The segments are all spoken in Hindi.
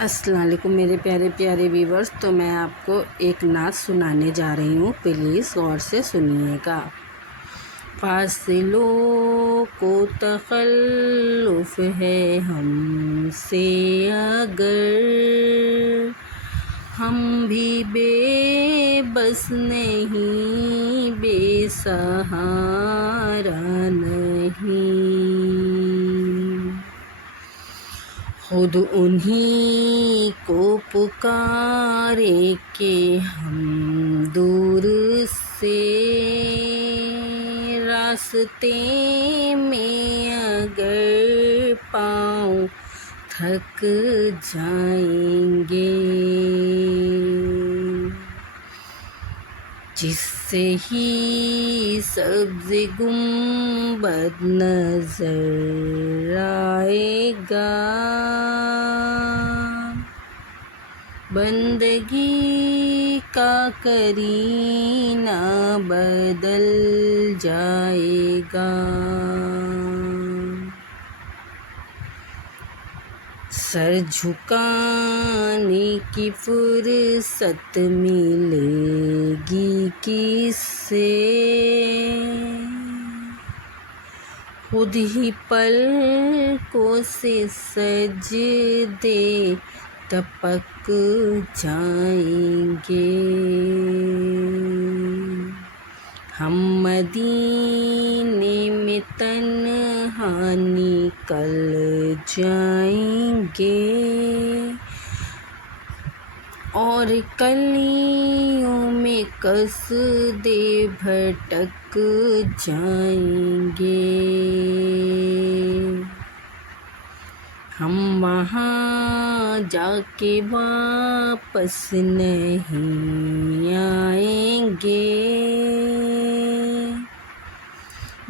अस्सलाम वालेकुम मेरे प्यारे प्यारे व्यूवर्स। तो मैं आपको एक नात सुनाने जा रही हूँ, प्लीज़ गौर से सुनिएगा। फासिलों को तखल्लुफ़ है हमसे अगर, हम भी बेबस नहीं, बेसहारा नहीं। खुद उन्हीं को पुकारे कि हम दूर से, रास्ते में अगर पाँव थक जाएंगे, जिससे ही सब्ज़ गुंबद नज़र आएगा, बंदगी का करीना बदल जाएगा। सर झुकाने की फुर्सत मिलेगी किससे, खुद ही पलकों से सजदे टपक जाएंगे। हम मदीने में तन्हा निकल जाएंगे और कलियों में कसदे भटक जाएंगे। हम वहाँ जाके वापस नहीं आएंगे,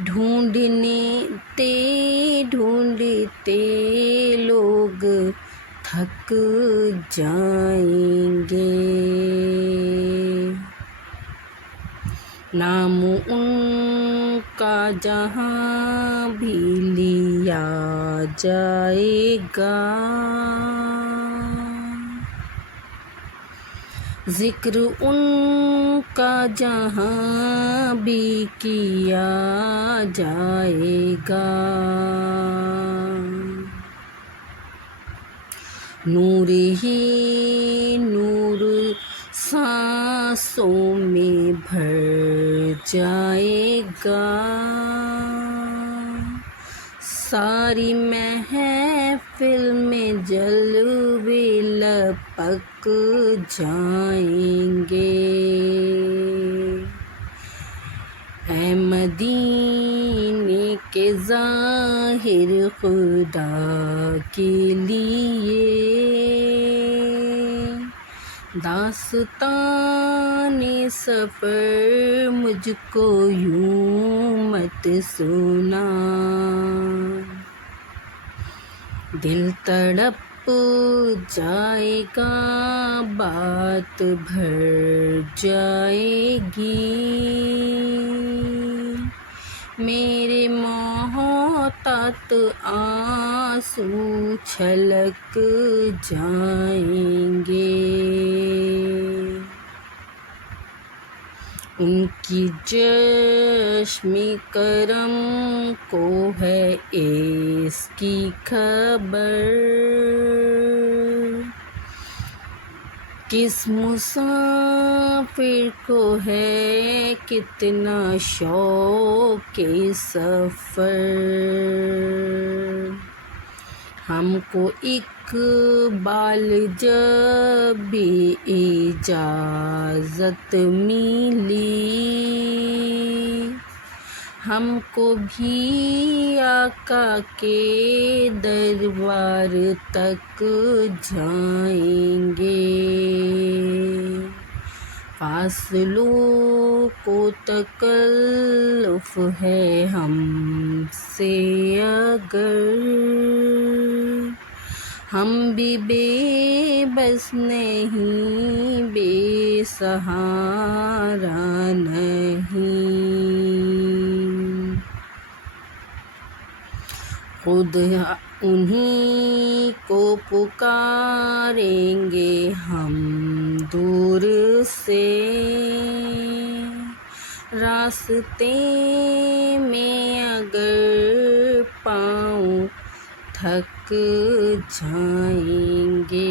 ढूंढते लोग थक जाएंगे। नाम उनका जहाँ भी लिया जाएगा, जिक्र उनका जहाँ भी किया जाएगा। नूर ही नूर सांसों में भर जाएगा, सारी महफिल में जलवे लपक जाएंगे। ऐ मदीने के ज़ाहिर खुदा के लिए, दास्ताने सफ़र मुझको यूं मत सुना, दिल तड़प जाएगा, बात भर जाएगी, मेरे मोहतात आंसू छलक जाएंगे। उनकी चश्मे करम को है इसकी खबर, किस मुसाफिर को है कितना शौक़ सफ़र। हमको इक़बाल जब भी इजाज़त मिली, हमको भी आका के दरबार तक जाएंगे। फासलों को तकल्लुफ़ है हमसे अगर, हम भी बेबस नहीं, बेसहारा नहीं। खुद उन्हीं को पुकारेंगे हम दूर से। रास्ते में अगर पाँव थक जाएंगे,